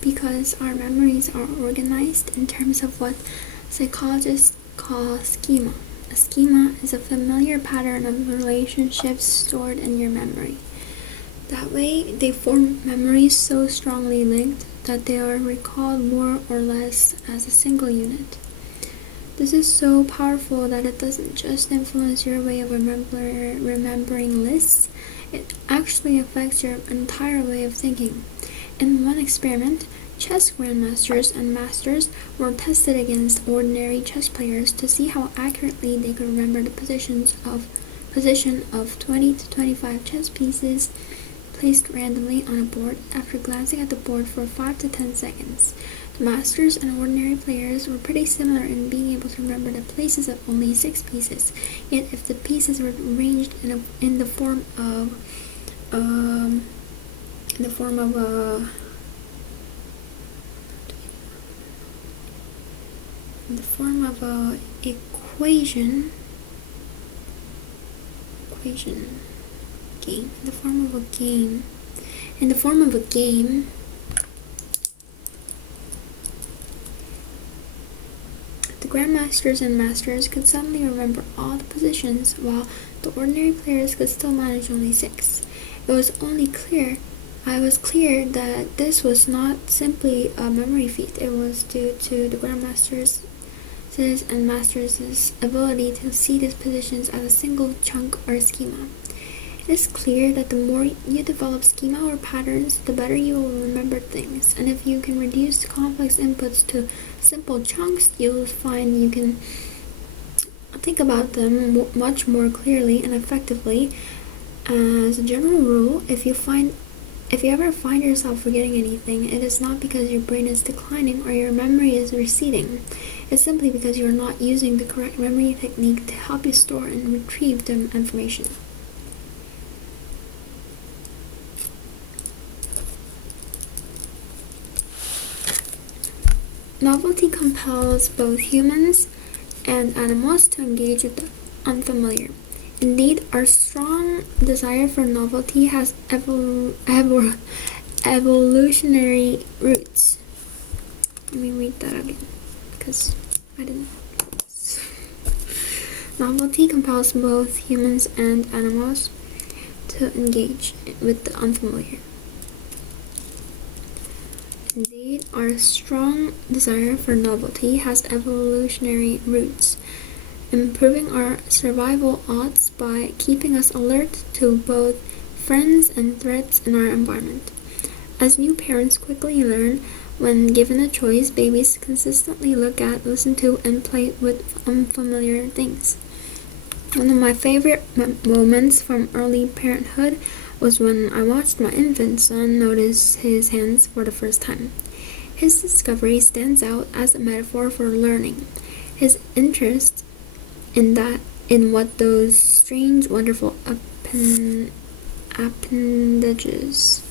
because our memories are organized in terms of what psychologists call schema. A schema is a familiar pattern of relationships stored in your memory. That way, they form memories so strongly linked that they are recalled more or less as a single unit. This is so powerful that it doesn't just influence your way of remembering lists, it actually affects your entire way of thinking. In one experiment, chess grandmasters and masters were tested against ordinary chess players to see how accurately they could remember the position of 20 to 25 chess pieces placed randomly on a board after glancing at the board for 5 to 10 seconds. The masters and ordinary players were pretty similar in being able to remember the places of only 6 pieces, yet if the pieces were arranged in the form of a equation game, in the form of a game, the grandmasters and masters could suddenly remember all the positions, while the ordinary players could still manage only 6. It was clear that this was not simply a memory feat. It was due to the grandmasters and masters' ability to see these positions as a single chunk or schema. It is clear that the more you develop schema or patterns, the better you will remember things. And if you can reduce complex inputs to simple chunks, you'll find you can think about them much more clearly and effectively. As a general rule, if you ever find yourself forgetting anything, it is not because your brain is declining or your memory is receding. It's simply because you are not using the correct memory technique to help you store and retrieve the information. Novelty compels both humans and animals to engage with the unfamiliar. Indeed, our strong desire for novelty has evolutionary roots. Let me read that again, because I didn't. Novelty compels both humans and animals to engage with the unfamiliar. Indeed, our strong desire for novelty has evolutionary roots, improving our survival odds by keeping us alert to both friends and threats in our environment. As new parents quickly learn, when given a choice, babies consistently look at, listen to, and play with unfamiliar things. One of my favorite moments from early parenthood was when I watched my infant son notice his hands for the first time. His discovery stands out as a metaphor for learning. His interest in what those strange, wonderful appendages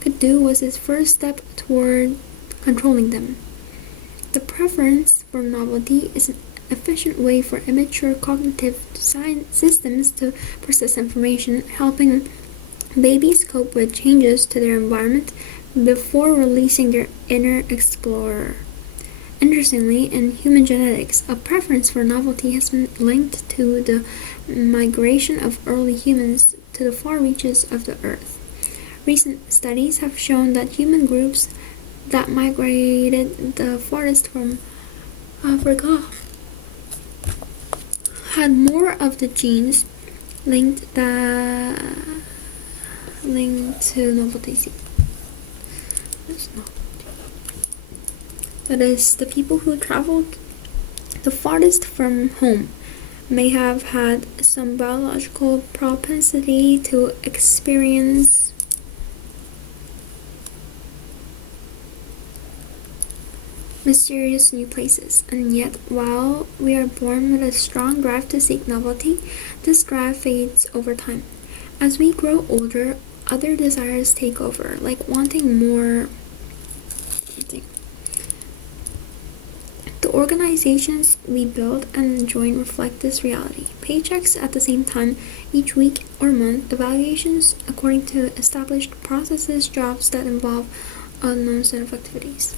could do was his first step toward controlling them. The preference for novelty is an efficient way for immature cognitive systems to process information, helping babies cope with changes to their environment before releasing their inner explorer. Interestingly, in human genetics, a preference for novelty has been linked to the migration of early humans to the far reaches of the earth. Recent studies have shown that human groups that migrated the farthest from Africa had more of the genes linked to novelty. That is, the people who traveled the farthest from home may have had some biological propensity to experience mysterious new places, and yet while we are born with a strong drive to seek novelty, this drive fades over time. As we grow older, other desires take over, like wanting more. The organizations we build and join reflect this reality. Paychecks at the same time each week or month, evaluations according to established processes, jobs that involve a known set of activities.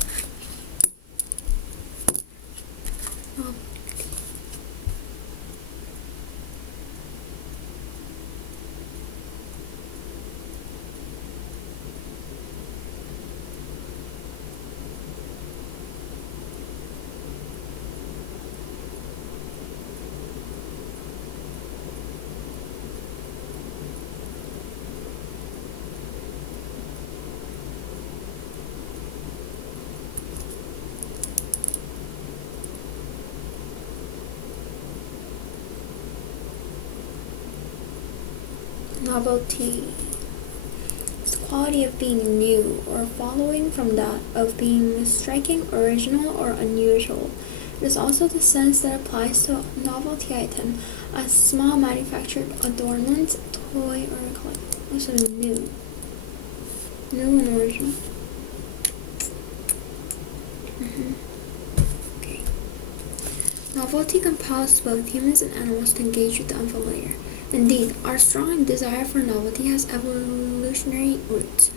Novelty is the quality of being new or following from that of being striking, original, or unusual. It is also the sense that applies to a novelty item, a small manufactured adornment, toy, or collectible. Also new and original. Okay. Novelty compels both humans and animals to engage with the unfamiliar. Indeed, our strong desire for novelty has evolutionary roots,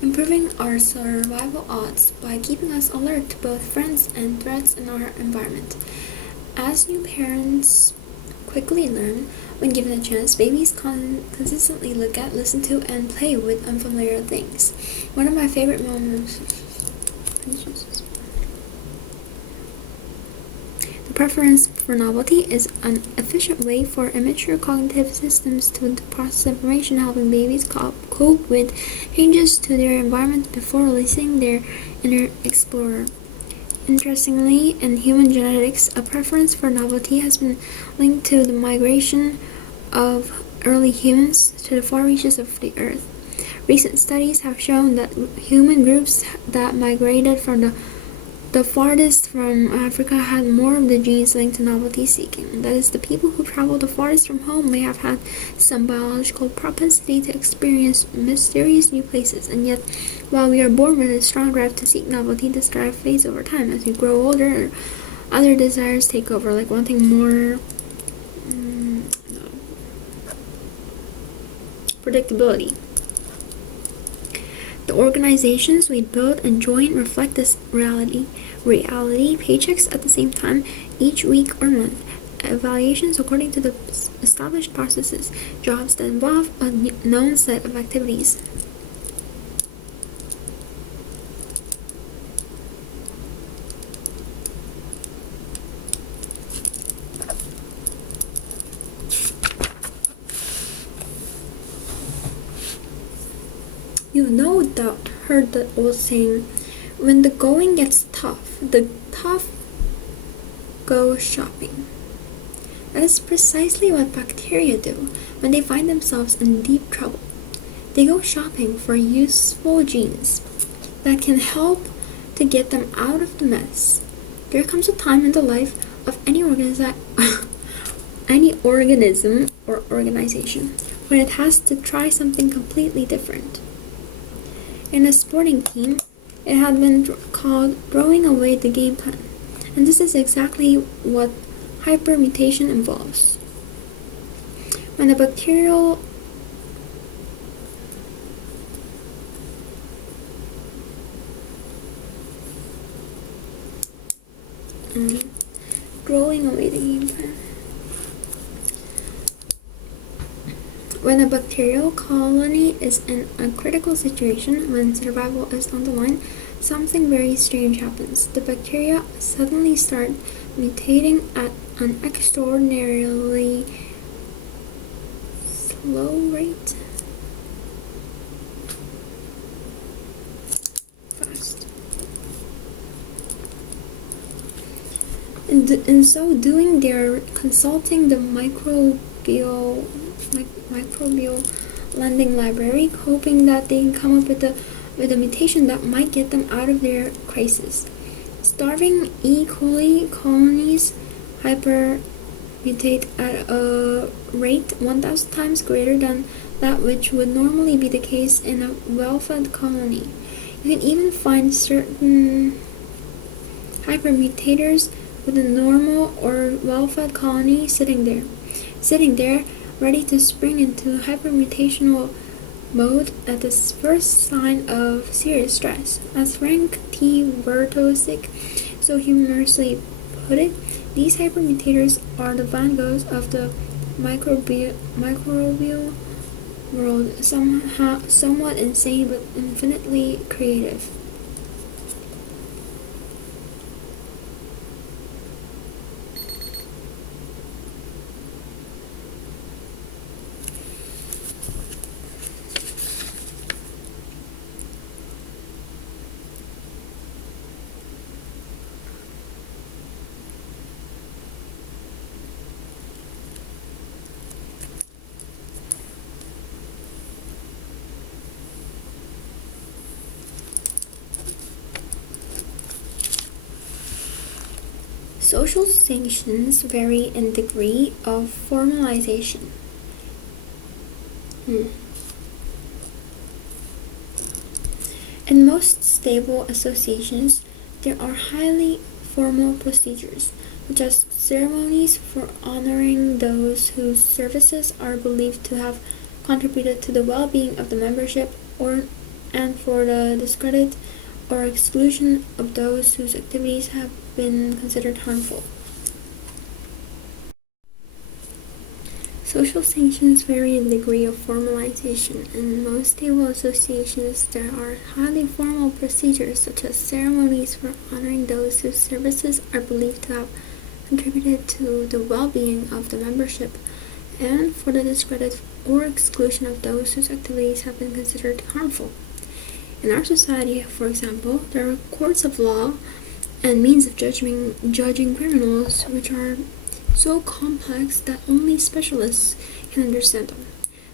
improving our survival odds by keeping us alert to both friends and threats in our environment. As new parents quickly learn, when given a chance, babies consistently look at, listen to, and play with unfamiliar things. One of my favorite moments. Preference for novelty is an efficient way for immature cognitive systems to process information, helping babies cope with changes to their environment before releasing their inner explorer. Interestingly, in human genetics, a preference for novelty has been linked to the migration of early humans to the far reaches of the earth. Recent studies have shown that human groups that migrated from the farthest from Africa had more of the genes linked to novelty seeking. That is, the people who traveled the farthest from home may have had some biological propensity to experience mysterious new places, and yet, while we are born with a strong drive to seek novelty, this drive fades over time. As we grow older, other desires take over, like wanting more predictability. The organizations we build and join reflect this reality. Paychecks at the same time each week or month, evaluations according to the established processes, jobs that involve a known set of activities. Heard the old saying, when the going gets tough, the tough go shopping. That is precisely what bacteria do when they find themselves in deep trouble. They go shopping for useful genes that can help to get them out of the mess. There comes a time in the life of any organism or organization when it has to try something completely different. In a sporting team, it had been called throwing away the game plan, and this is exactly what hypermutation involves. When the bacterial throwing away the game plan. When a bacterial colony is in a critical situation, when survival is on the line, something very strange happens. The bacteria suddenly start mutating at an extraordinarily slow rate. Fast. In so doing, they are consulting the microbial lending library, hoping that they can come up with a mutation that might get them out of their crisis. Starving E. coli colonies hypermutate at a rate 1,000 times greater than that which would normally be the case in a well-fed colony. You can even find certain hypermutators with a normal or well-fed colony sitting there, ready to spring into hypermutational mode at the first sign of serious stress. As Frank T. Vertosik so humorously put it, these hypermutators are the Van Goghs of the microbial world, somewhat insane but infinitely creative. Social sanctions vary in degree of formalization. In most stable associations, there are highly formal procedures, such as ceremonies for honoring those whose services are believed to have contributed to the well-being of the membership, and for the discredit or exclusion of those whose activities have been considered harmful. Social sanctions vary in degree of formalization. In most stable associations, there are highly formal procedures such as ceremonies for honoring those whose services are believed to have contributed to the well-being of the membership, and for the discredit or exclusion of those whose activities have been considered harmful. In our society, for example, there are courts of law and means of judging criminals which are so complex that only specialists can understand them.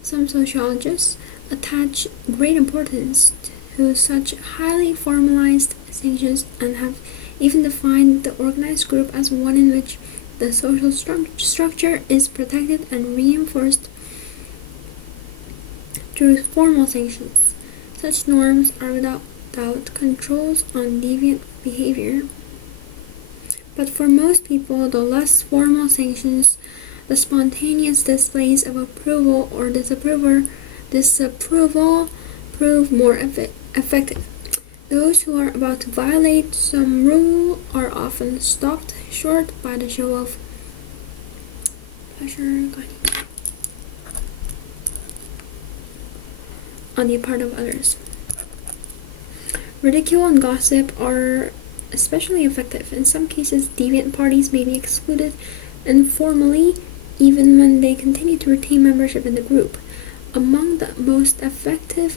Some sociologists attach great importance to such highly formalized sanctions and have even defined the organized group as one in which the social structure is protected and reinforced through formal sanctions. Such norms are without doubt controls on deviant behavior. But for most people, the less formal sanctions, the spontaneous displays of approval or disapproval prove more effective. Those who are about to violate some rule are often stopped short by the show of pleasure on the part of others. Ridicule and gossip are especially effective. In some cases, deviant parties may be excluded informally even when they continue to retain membership in the group. Among the most effective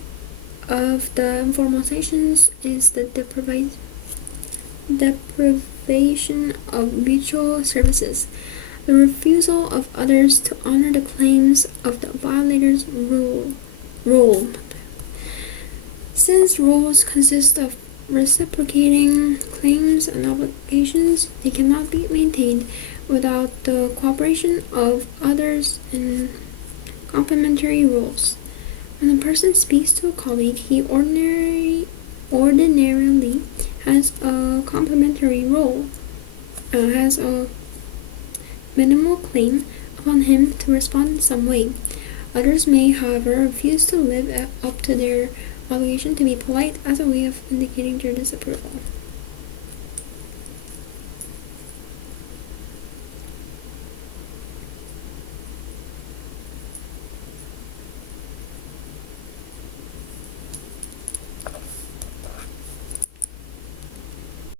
of the informal sanctions is the deprivation of mutual services, the refusal of others to honor the claims of the violators' role. Since roles consist of reciprocating claims and obligations, they cannot be maintained without the cooperation of others in complementary roles. When a person speaks to a colleague, he ordinarily has a complementary role, has a minimal claim upon him to respond in some way. Others may, however, refuse to live up to their obligation to be polite as a way of indicating their disapproval.